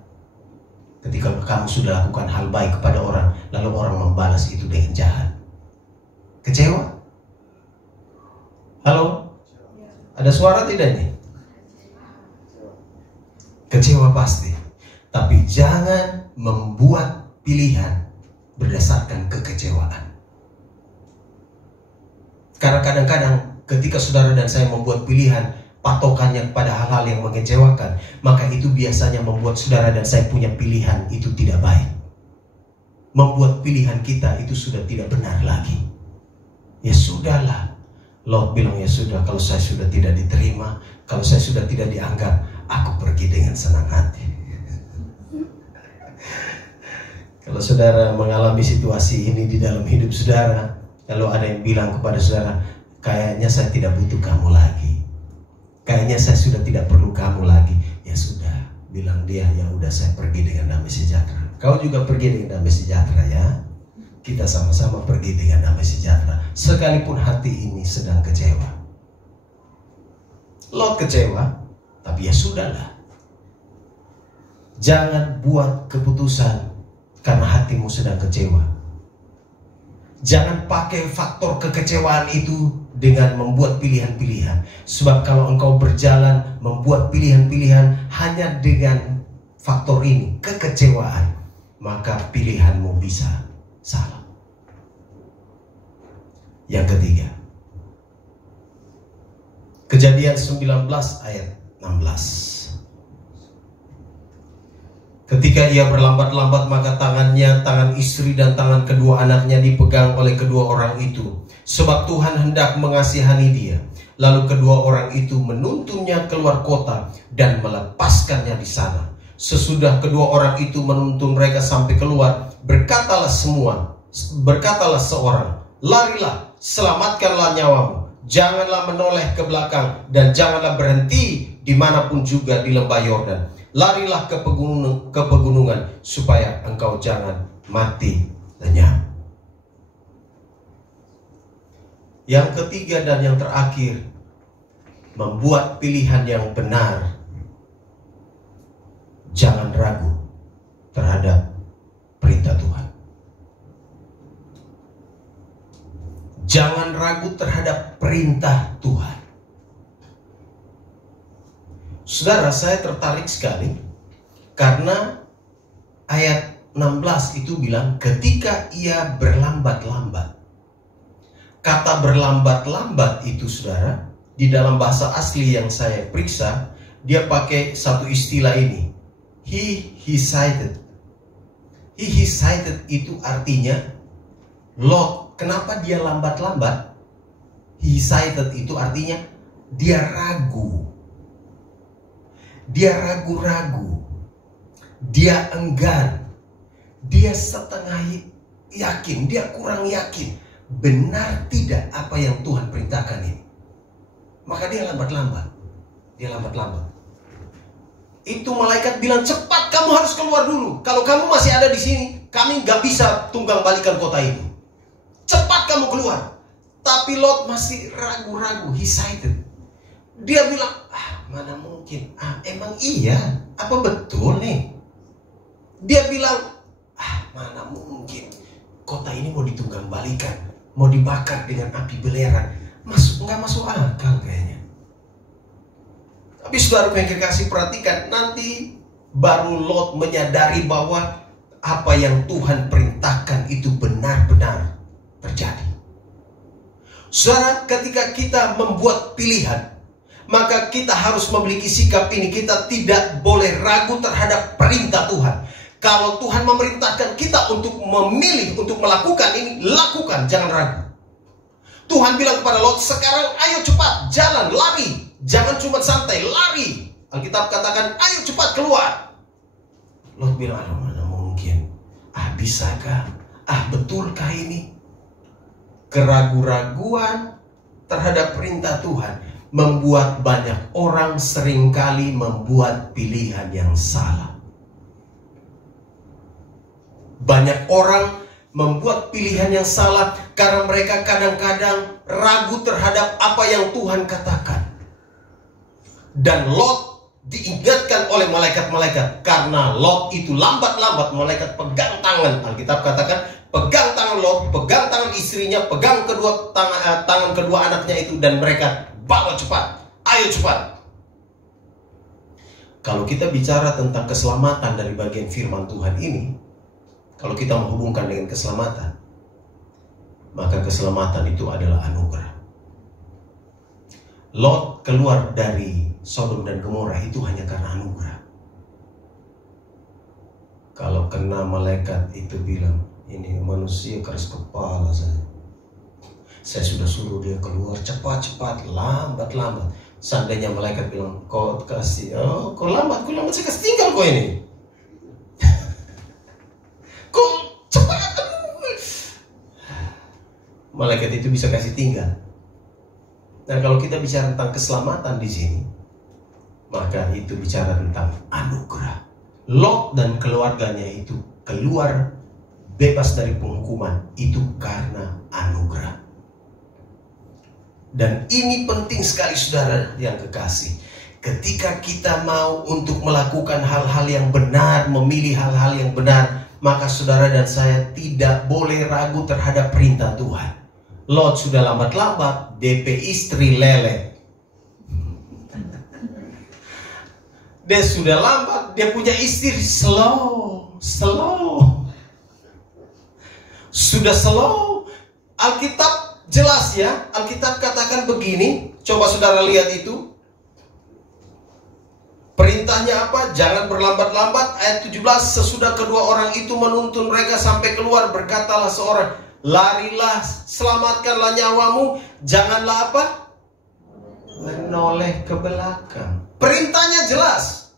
Ketika kamu sudah lakukan hal baik kepada orang, lalu orang membalas itu dengan jahat. Kecewa? Halo? Ada suara tidak nih? Kecewa pasti. Tapi jangan membuat pilihan berdasarkan kekecewaan. Karena kadang-kadang ketika saudara dan saya membuat pilihan patokannya pada hal-hal yang mengecewakan, maka itu biasanya membuat saudara dan saya punya pilihan itu tidak baik. Membuat pilihan kita itu sudah tidak benar lagi. Ya sudahlah. Lot bilang, ya sudah, kalau saya sudah tidak diterima, kalau saya sudah tidak dianggap, aku pergi dengan senang hati. Kalau saudara mengalami situasi ini di dalam hidup saudara, kalau ada yang bilang kepada saudara, kayaknya saya tidak butuh kamu lagi, kayaknya saya sudah tidak perlu kamu lagi, ya sudah, bilang dia, ya udah, saya pergi dengan damai sejahtera. Kau juga pergi dengan damai sejahtera ya. Kita sama-sama pergi dengan damai sejahtera, sekalipun hati ini sedang kecewa. Lot kecewa, tapi ya sudahlah. Jangan buat keputusan karena hatimu sedang kecewa. Jangan pakai faktor kekecewaan itu dengan membuat pilihan-pilihan. Sebab kalau engkau berjalan membuat pilihan-pilihan hanya dengan faktor ini, kekecewaan, maka pilihanmu bisa salah. Yang ketiga, Kejadian 19 ayat 16. Ketika ia berlambat-lambat, maka tangannya, tangan istri dan tangan kedua anaknya dipegang oleh kedua orang itu, sebab Tuhan hendak mengasihani dia. Lalu kedua orang itu menuntunnya keluar kota dan melepaskannya di sana. Sesudah kedua orang itu menuntun mereka sampai keluar, berkatalah seorang, larilah, selamatkanlah nyawamu. Janganlah menoleh ke belakang dan janganlah berhenti dimanapun juga di lembah Yordan. Larilah ke pegunungan supaya engkau jangan mati lenyap. Yang ketiga dan yang terakhir, membuat pilihan yang benar. Jangan ragu terhadap perintah Tuhan. Jangan ragu terhadap perintah Tuhan. Saudara, saya tertarik sekali karena ayat 16 itu bilang ketika ia berlambat-lambat. Kata berlambat-lambat itu, saudara, di dalam bahasa asli yang saya periksa, dia pakai satu istilah ini. He hesitated. He hesitated itu artinya Lot. Kenapa dia lambat-lambat? He hesitated itu artinya dia ragu. Dia ragu-ragu, dia enggan, dia setengah yakin, dia kurang yakin. Benar tidak apa yang Tuhan perintahkan ini? Maka dia lambat-lambat. Itu malaikat bilang, cepat kamu harus keluar dulu. Kalau kamu masih ada di sini, kami gak bisa tunggang balikan kota itu. Cepat kamu keluar. Tapi Lot masih ragu-ragu, hesitated. Dia bilang, mana mungkin, emang iya, apa betul nih? Dia bilang, mana mungkin, kota ini mau ditunggang balikan, mau dibakar dengan api belerang, nggak masuk akal kayaknya. Tapi saudara yang kekasih, perhatikan, nanti baru Lot menyadari bahwa apa yang Tuhan perintahkan itu benar-benar terjadi. Saudara, ketika kita membuat pilihan, maka kita harus memiliki sikap ini. Kita tidak boleh ragu terhadap perintah Tuhan. Kalau Tuhan memerintahkan kita untuk memilih, untuk melakukan ini, lakukan, jangan ragu. Tuhan bilang kepada Lot, sekarang ayo cepat, jalan, lari. Jangan cuma santai, lari. Alkitab katakan, ayo cepat keluar. Lot bilang, mana mungkin? Bisakah? Betulkah ini? Keraguan-raguan terhadap perintah Tuhan membuat banyak orang seringkali membuat pilihan yang salah. Banyak orang membuat pilihan yang salah karena mereka kadang-kadang ragu terhadap apa yang Tuhan katakan. Dan Lot diingatkan oleh malaikat-malaikat. Karena Lot itu lambat-lambat, malaikat pegang tangan. Alkitab katakan, pegang tangan Lot, pegang tangan istrinya, pegang tangan kedua anaknya itu, dan mereka bawa cepat, ayo cepat. Kalau kita bicara tentang keselamatan dari bagian firman Tuhan ini, kalau kita menghubungkan dengan keselamatan, maka keselamatan itu adalah anugerah. Lot keluar dari Sodom dan Gomora itu hanya karena anugerah. Kalau kena malaikat itu bilang, ini manusia keras kepala saja. Saya sudah suruh dia keluar cepat-cepat, lambat-lambat. Seandainya malaikat bilang, kau kasih, kau lambat, saya kasih tinggal kau ini. Kau cepat. Malaikat itu bisa kasih tinggal. Nah, kalau kita bicara tentang keselamatan di sini, maka itu bicara tentang anugerah. Lot dan keluarganya itu keluar bebas dari penghukuman itu karena anugerah. Dan ini penting sekali saudara yang kekasih. Ketika kita mau untuk melakukan hal-hal yang benar, memilih hal-hal yang benar, maka saudara dan saya tidak boleh ragu terhadap perintah Tuhan. Lot sudah lambat-lambat, DP istri lele. Dia sudah lambat, dia punya istri slow. Sudah slow. Alkitab jelas ya, Alkitab katakan begini. Coba saudara lihat itu. Perintahnya apa? Jangan berlambat-lambat. Ayat 17, sesudah kedua orang itu menuntun mereka sampai keluar, berkatalah seorang, larilah, selamatkanlah nyawamu. Janganlah apa? Menoleh ke belakang. Perintahnya jelas.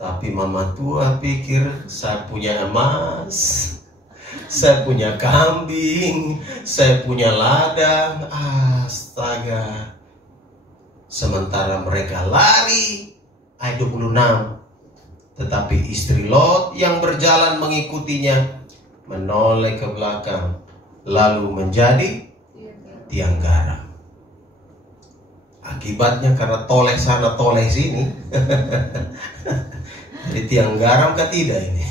Tapi mama tua pikir, saya punya emas, saya punya kambing, saya punya ladang. Astaga. Sementara mereka lari. Ayat 26. Tetapi istri Lot yang berjalan mengikutinya menoleh ke belakang, lalu menjadi tiang garam. Akibatnya karena toleh sana toleh sini, jadi tiang garam kan tidak ini.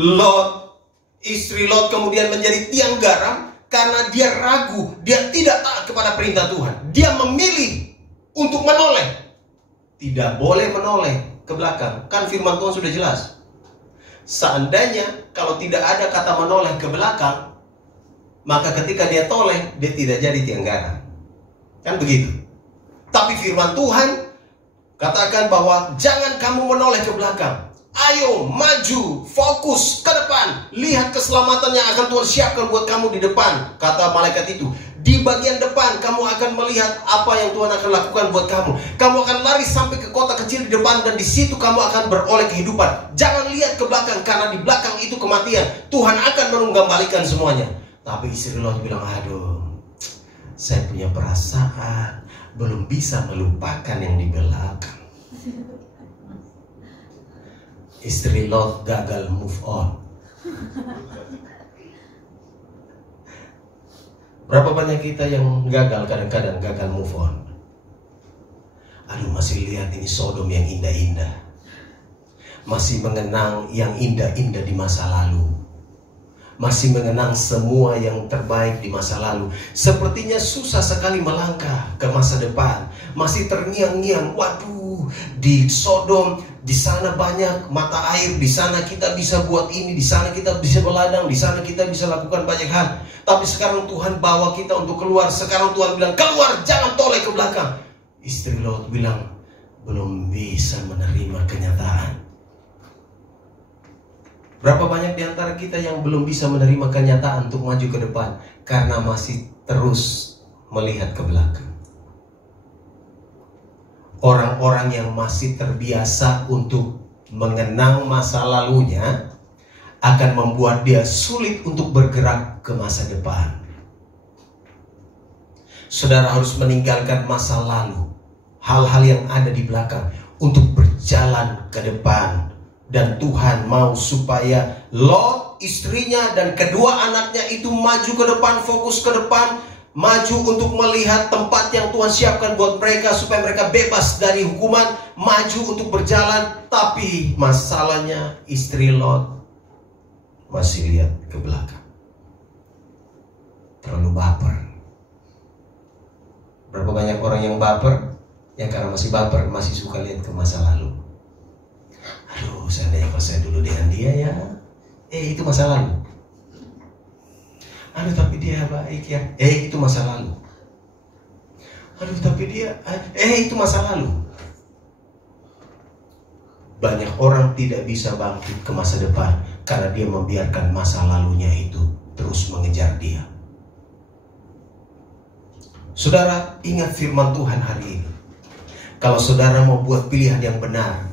Lot, istri Lot kemudian menjadi tiang garam karena dia ragu, dia tidak taat kepada perintah Tuhan. Dia memilih untuk menoleh. Tidak boleh menoleh ke belakang. Kan firman Tuhan sudah jelas. Seandainya kalau tidak ada kata menoleh ke belakang, maka ketika dia toleh, dia tidak jadi tiang garam. Kan begitu. Tapi firman Tuhan katakan bahwa jangan kamu menoleh ke belakang. Ayo maju, fokus ke depan. Lihat keselamatan yang akan Tuhan siapkan buat kamu di depan. Kata malaikat itu, di bagian depan kamu akan melihat apa yang Tuhan akan lakukan buat kamu. Kamu akan lari sampai ke kota kecil di depan, dan di situ kamu akan beroleh kehidupan. Jangan lihat ke belakang, karena di belakang itu kematian. Tuhan akan mengembalikan semuanya. Tapi istri Lot bilang, aduh, saya punya perasaan belum bisa melupakan yang di belakang. Istri Lot gagal move on. Berapa banyak kita yang gagal, kadang-kadang gagal move on. Aduh, masih lihat ini Sodom yang indah-indah. Masih mengenang yang indah-indah di masa lalu. masih mengenang semua yang terbaik di masa lalu. Sepertinya susah sekali melangkah ke masa depan. Masih terngiang-ngiang, waduh, di Sodom, di sana banyak mata air, di sana kita bisa buat ini, di sana kita bisa berladang, di sana kita bisa lakukan banyak hal. Tapi sekarang Tuhan bawa kita untuk keluar. Sekarang Tuhan bilang, keluar, jangan toleh ke belakang. Istri Lot bilang, belum bisa menerima kenyataan. Berapa banyak di antara kita yang belum bisa menerima kenyataan untuk maju ke depan karena masih terus melihat ke belakang. Orang-orang yang masih terbiasa untuk mengenang masa lalunya akan membuat dia sulit untuk bergerak ke masa depan. Saudara harus meninggalkan masa lalu, hal-hal yang ada di belakang, untuk berjalan ke depan. Dan Tuhan mau supaya Lot, istrinya, dan kedua anaknya itu maju ke depan, fokus ke depan, maju untuk melihat tempat yang Tuhan siapkan buat mereka supaya mereka bebas dari hukuman, maju untuk berjalan. Tapi masalahnya istri Lot masih lihat ke belakang, terlalu baper. Berapa banyak orang yang baper? Ya karena masih baper, masih suka lihat ke masa lalu. Aduh, seandainya kalau saya dulu dengan dia ya, itu masa lalu. Aduh, tapi dia baik ya, itu masa lalu. Aduh, tapi dia, itu masa lalu. Banyak orang tidak bisa bangkit ke masa depan karena dia membiarkan masa lalunya itu terus mengejar dia. Saudara, ingat firman Tuhan hari ini. Kalau saudara mau buat pilihan yang benar,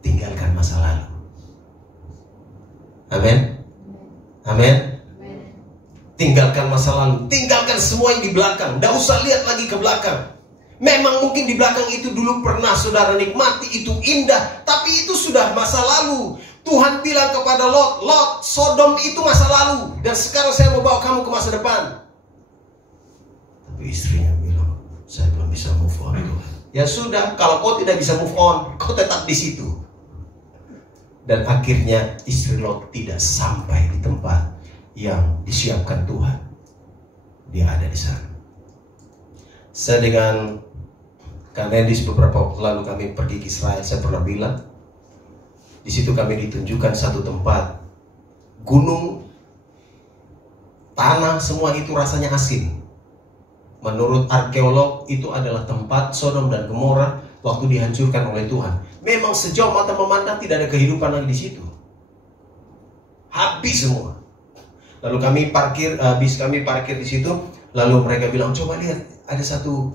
tinggalkan masa lalu. Amin. Amin. Tinggalkan masa lalu. Tinggalkan semua yang di belakang. Tidak usah lihat lagi ke belakang. Memang mungkin di belakang itu dulu pernah saudara nikmati, itu indah, tapi itu sudah masa lalu. Tuhan bilang kepada Lot, Lot, Sodom itu masa lalu, dan sekarang saya mau bawa kamu ke masa depan. Tapi istrinya bilang, saya belum bisa move on Tuhan. Ya sudah, kalau kau tidak bisa move on, kau tetap di situ. Dan akhirnya istri Lot tidak sampai di tempat yang disiapkan Tuhan. Dia ada di sana. Saya dengan Kang Rendis beberapa waktu lalu kami pergi ke Israel. Saya pernah bilang, di situ kami ditunjukkan satu tempat, gunung, tanah, semua itu rasanya asin. Menurut arkeolog itu adalah tempat Sodom dan Gomora waktu dihancurkan oleh Tuhan. Memang sejauh mata memandang tidak ada kehidupan lagi di situ. Habis semua. Lalu kami parkir, bis kami parkir di situ. Lalu mereka bilang, coba lihat, ada satu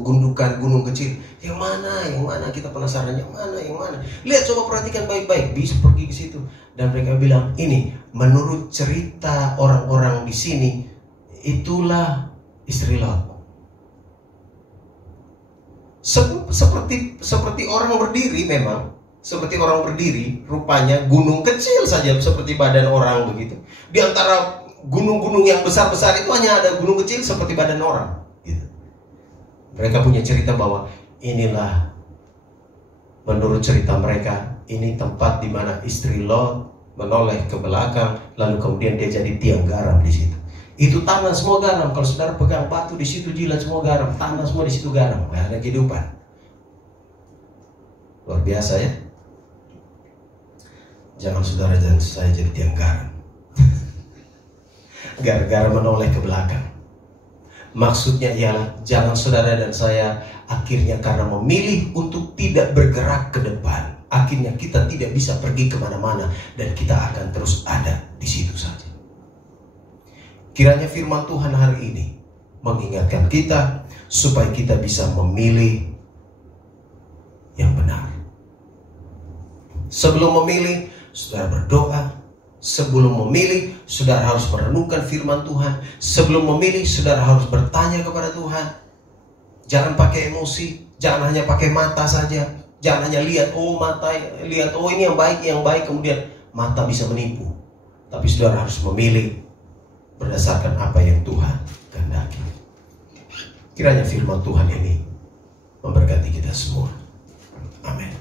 gundukan gunung kecil. Yang mana? Yang mana? Kita penasaran, yang mana? Yang mana? Lihat, coba perhatikan baik-baik. Bis pergi ke situ. Dan mereka bilang, ini menurut cerita orang-orang di sini, itulah istri Lot. Seperti orang berdiri, memang seperti orang berdiri, rupanya gunung kecil saja seperti badan orang begitu. Di antara gunung-gunung yang besar-besar itu hanya ada gunung kecil seperti badan orang gitu. Mereka punya cerita bahwa inilah, menurut cerita mereka, ini tempat di mana istri Lot menoleh ke belakang, lalu kemudian dia jadi tiang garam di situ. Itu tanah semua garam. Kalau saudara pegang batu di situ, jilat semua garam. Tanah semua di situ garam. Gak ada kehidupan. Luar biasa ya. Jangan saudara dan saya jadi tiang garam. Gara-gara menoleh ke belakang. Maksudnya ialah jangan saudara dan saya akhirnya karena memilih untuk tidak bergerak ke depan, akhirnya kita tidak bisa pergi kemana-mana dan kita akan terus ada di situ saja. Kiranya firman Tuhan hari ini mengingatkan kita supaya kita bisa memilih yang benar. Sebelum memilih, saudara berdoa. Sebelum memilih, saudara harus merenungkan firman Tuhan. Sebelum memilih, saudara harus bertanya kepada Tuhan. Jangan pakai emosi, jangan hanya pakai mata saja. Jangan hanya lihat, ini yang baik, kemudian mata bisa menipu. Tapi saudara harus memilih berdasarkan apa yang Tuhan kehendaki. Kiranya firman Tuhan ini memberkati kita semua. Amin.